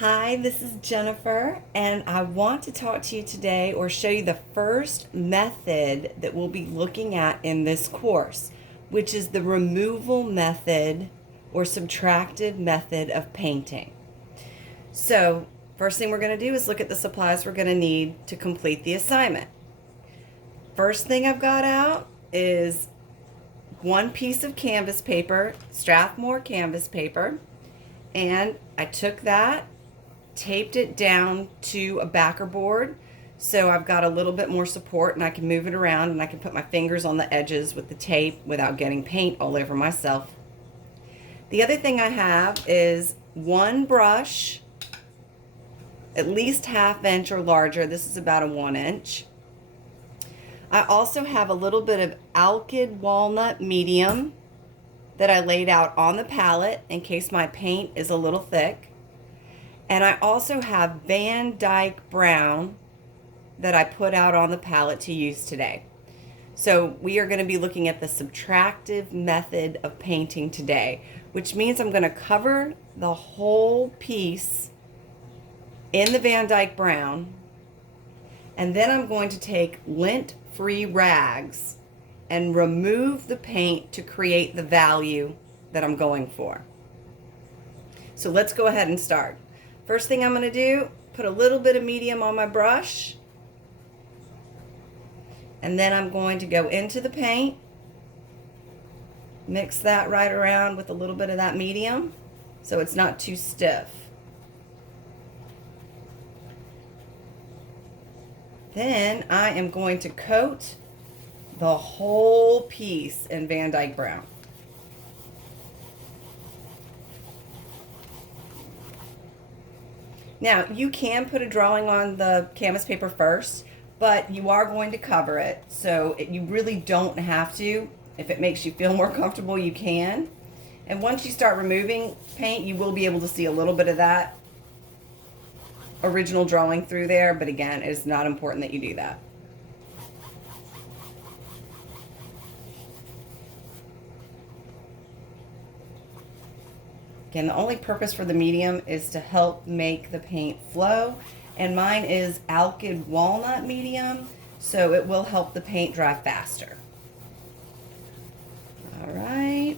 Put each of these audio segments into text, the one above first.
Hi, this is Jennifer, and I want to talk to you today or show you the first method that we'll be looking at in this course, which is the removal method or subtractive method of painting. So, first thing we're going to do is look at the supplies we're going to need to complete the assignment. First thing I've got out is one piece of canvas paper, Strathmore canvas paper, and I took that, taped it down to a backer board so I've got a little bit more support and I can move it around and I can put my fingers on the edges with the tape without getting paint all over myself. The other thing I have is one brush, at least 1/2 inch or larger. This is about a 1 inch. I also have a little bit of Alkyd Walnut Medium that I laid out on the palette in case my paint is a little thick. And I also have Van Dyke Brown that I put out on the palette to use today. So we are going to be looking at the subtractive method of painting today, which means I'm going to cover the whole piece in the Van Dyke Brown, and then I'm going to take lint-free rags and remove the paint to create the value that I'm going for. So let's go ahead and start. First thing I'm going to do, put a little bit of medium on my brush, and then I'm going to go into the paint, mix that right around with a little bit of that medium so it's not too stiff. Then I am going to coat the whole piece in Van Dyke Brown. Now, you can put a drawing on the canvas paper first, but you are going to cover it, so you really don't have to. If it makes you feel more comfortable, you can. And once you start removing paint, you will be able to see a little bit of that original drawing through there, but again, it's not important that you do that. Again, the only purpose for the medium is to help make the paint flow, and mine is Alkyd Walnut Medium, so it will help the paint dry faster. All right.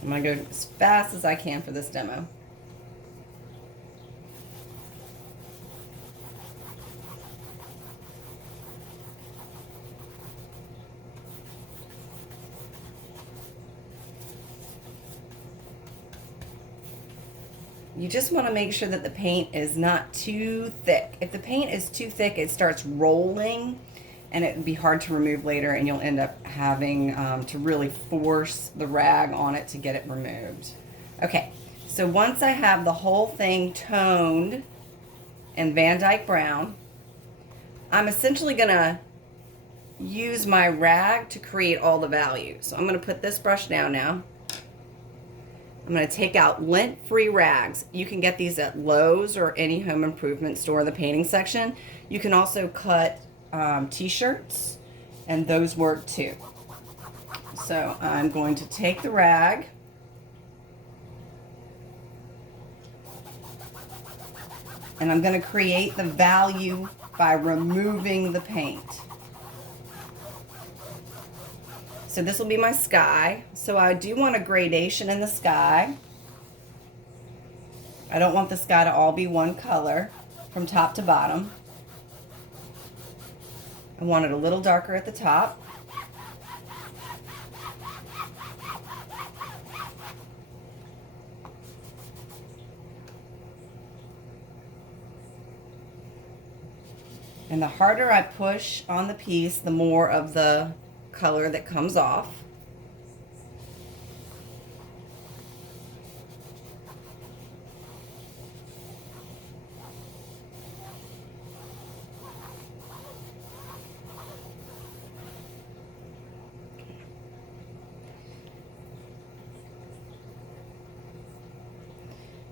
I'm going to go as fast as I can for this demo. You just want to make sure that the paint is not too thick. If the paint is too thick, it starts rolling and it would be hard to remove later, and you'll end up having to really force the rag on it to get it removed. Okay, so once I have the whole thing toned in Van Dyke Brown, I'm essentially going to use my rag to create all the value. So I'm going to put this brush down now. I'm going to take out lint-free rags. You can get these at Lowe's or any home improvement store in the painting section. You can also cut t-shirts, and those work too. So I'm going to take the rag, and I'm going to create the value by removing the paint. So this will be my sky. So I do want a gradation in the sky. I don't want the sky to all be one color from top to bottom. I want it a little darker at the top. And the harder I push on the piece, the more of the color that comes off.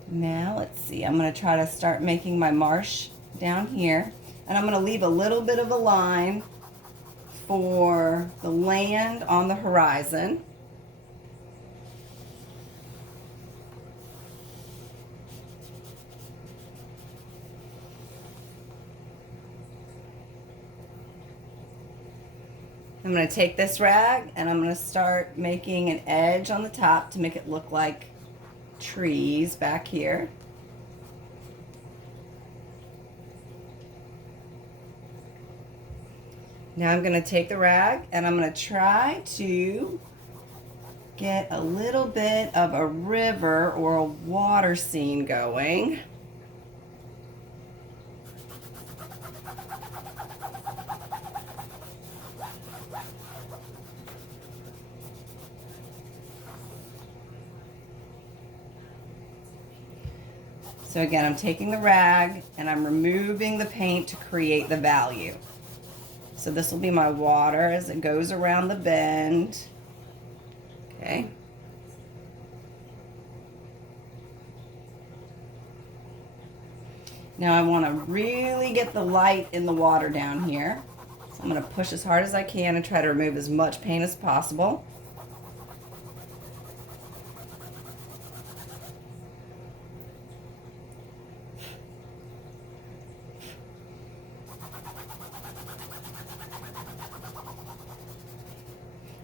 Now let's see, I'm going to try to start making my marsh down here, and I'm going to leave a little bit of a line for the land on the horizon. I'm going to take this rag and I'm going to start making an edge on the top to make it look like trees back here. Now I'm going to take the rag and I'm going to try to get a little bit of a river or a water scene going. So again, I'm taking the rag and I'm removing the paint to create the value. So this will be my water as it goes around the bend. Okay. Now I want to really get the light in the water down here. So I'm going to push as hard as I can and try to remove as much paint as possible.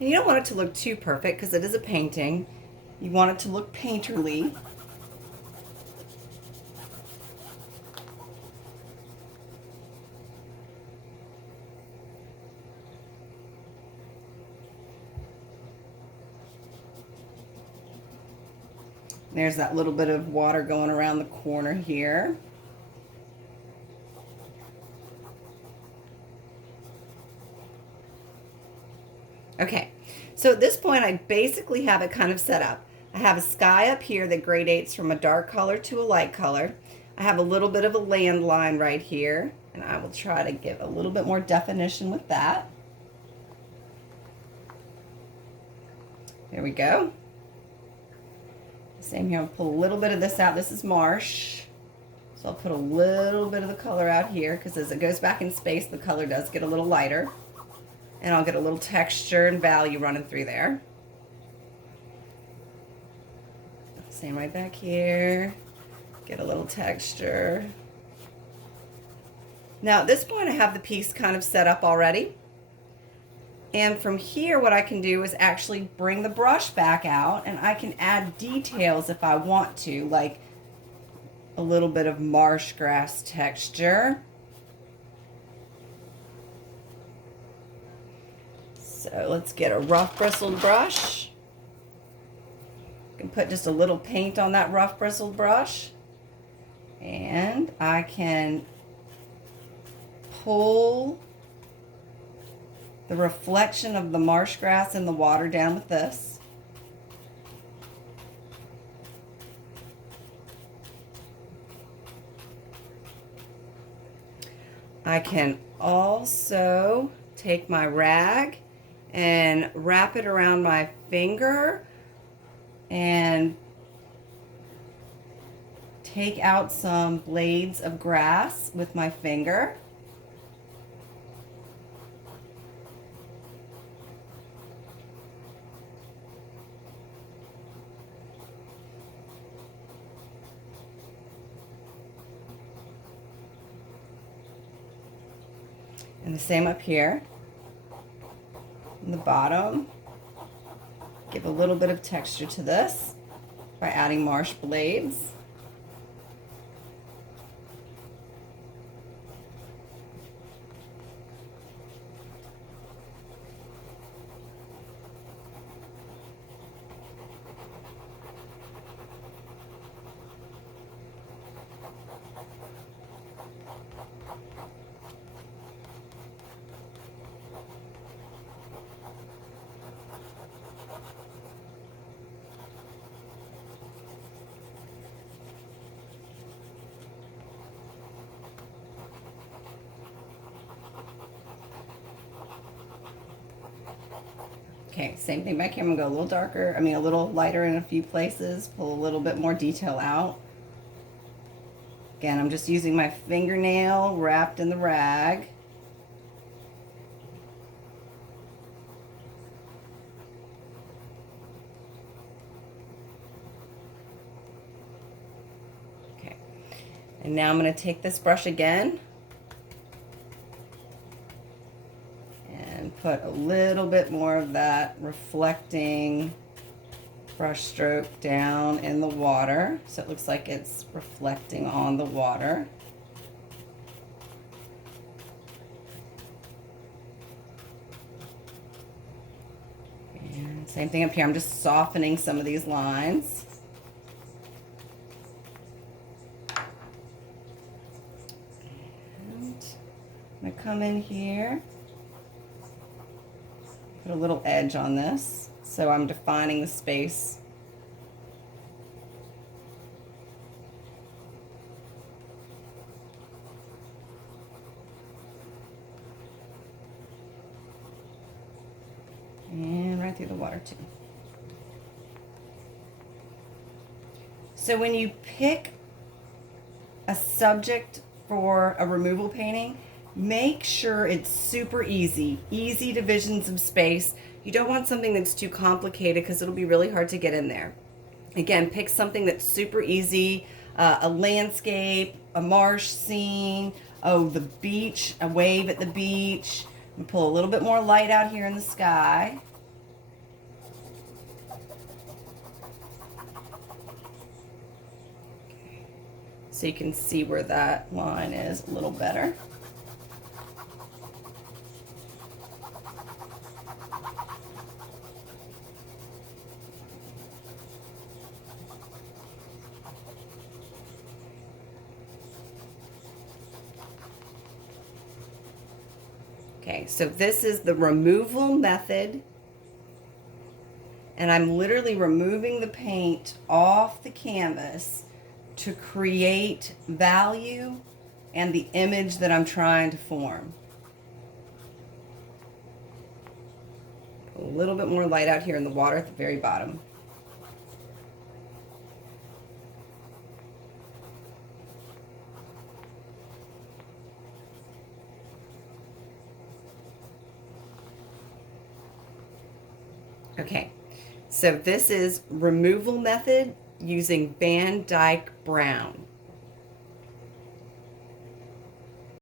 And you don't want it to look too perfect because it is a painting. You want it to look painterly. There's that little bit of water going around the corner here. Okay, so at this point I basically have it kind of set up. I have a sky up here that gradates from a dark color to a light color. I have a little bit of a land line right here, and I will try to give a little bit more definition with that. There we go. Same here, I'll pull a little bit of this out. This is marsh. So I'll put a little bit of the color out here because as it goes back in space, the color does get a little lighter. And I'll get a little texture and value running through there. Same right back here. Get a little texture. Now at this point I have the piece kind of set up already. And from here what I can do is actually bring the brush back out and I can add details if I want to, like a little bit of marsh grass texture. So let's get a rough bristled brush. You can put just a little paint on that rough bristled brush. And I can pull the reflection of the marsh grass in the water down with this. I can also take my rag and wrap it around my finger and take out some blades of grass with my finger. And the same up here. In the bottom, give a little bit of texture to this by adding marsh blades. Okay, same thing back here. I'm gonna go a little darker, a little lighter in a few places, pull a little bit more detail out. Again, I'm just using my fingernail wrapped in the rag. Okay, and now I'm gonna take this brush again and put put a little bit more of that reflecting brush stroke down in the water, so it looks like it's reflecting on the water. And same thing up here. I'm just softening some of these lines. And I'm gonna come in here, put a little edge on this. So I'm defining the space. And right through the water too. So when you pick a subject for a removal painting, make sure it's super easy divisions of space. You don't want something that's too complicated because it'll be really hard to get in there. Again, pick something that's super easy, a landscape, a marsh scene, oh, the beach, a wave at the beach. And pull a little bit more light out here in the sky. So you can see where that line is a little better. Okay, so this is the removal method, and I'm literally removing the paint off the canvas to create value and the image that I'm trying to form. A little bit more light out here in the water at the very bottom. Okay, so this is removal method using Van Dyke Brown.